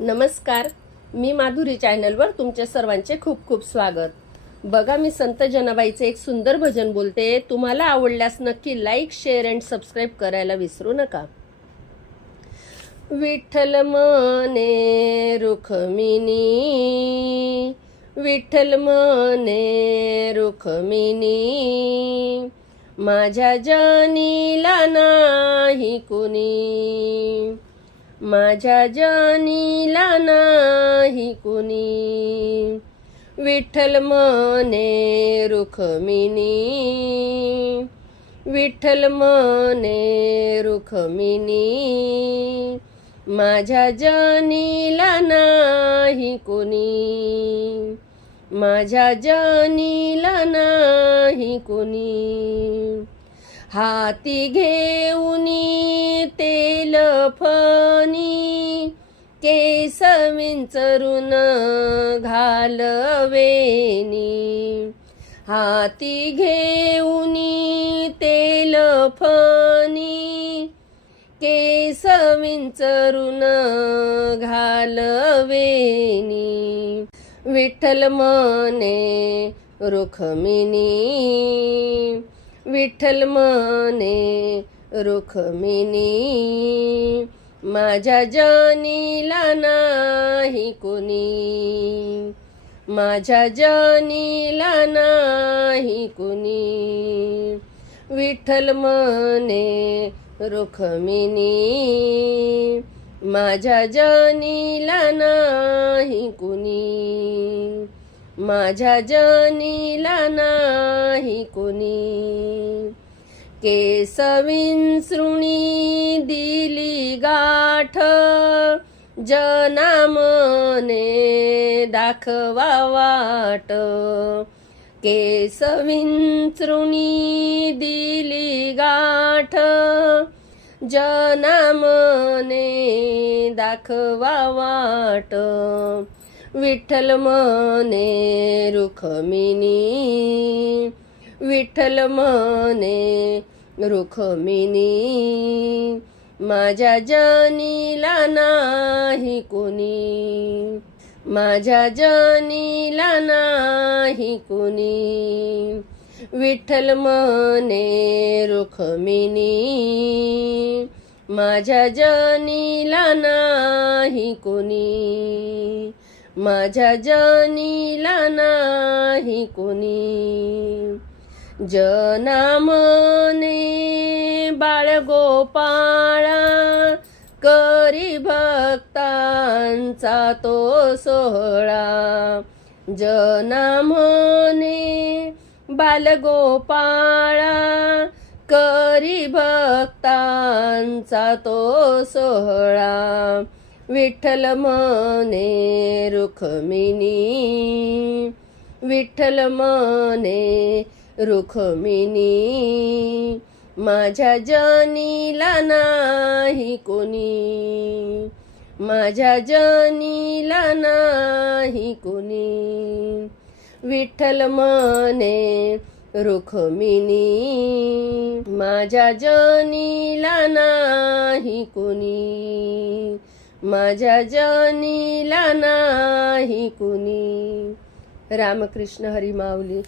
नमस्कार मी माधुरी चॅनलवर तुमच्या सर्वांचे खूप खूप स्वागत. बघा मी संत जनाबाईचे एक सुंदर भजन बोलते. तुम्हाला आवडल्यास नक्की लाईक शेअर अँड सबस्क्राईब करायला विसरू नका. विठ्ठल मने. रुखमिनी विठ्ठल मने. रुखमिनी माझ्या जनीला नाही कुणी. माझ्या जानीला नाही कुणी. विठ्ठल मने. रुखमिनी विठ्ठल मने. रुखमिनी माझ्या जानीला नाही कुणी. माझ्या जानीला नाही कुणी. हाती घेऊनी तेल फनी केस विंचरून घालवेनी. हाती घेऊनी तेल फनी केस विंचरून घालवेनी. विठ्ठल मने रुखमिनी विठ्ठल मने रुखमिनी माझ्या जनीला नाही कुणी. माझ्या जनीला नाही कुणी. विठ्ठल मने रुखमिनी माझ्या जनीला नाही कुणी. माझ्या जनीला नाही कुणी. केस विंचरुणी दिली गाठ जनामने दाखवा वाट. केस विंचरुणी दिली गाठ जनामने दाखवा वाट. विठ्ठल मने रुखमिनी विठ्ठल मने रुखमिनी माझ्या जनीला नाही कुणी माझ्या जनीला नाही कुणी. विठ्ठल मने रुखमिनी माझ्या जनीला नाही कुणी. माझ्या जनीला नाही कुणी. जनामने बाळगोपाळा करी भक्तांचा तो सोहळा. जनामने बालगोपाळा करी भक्तांचा तो सोहळा. विठ्ठल मने रुखमिनी विठ्ठल मने रुखमिनी माझ्या जनीला नाही कोणी माझ्या जनीला नाही कोणी. विठ्ठल मने रुखमिनी माझ्या जनीला नाही कोणी. माझ्या जनीला नाही कुणी. रामकृष्ण हरी माऊली.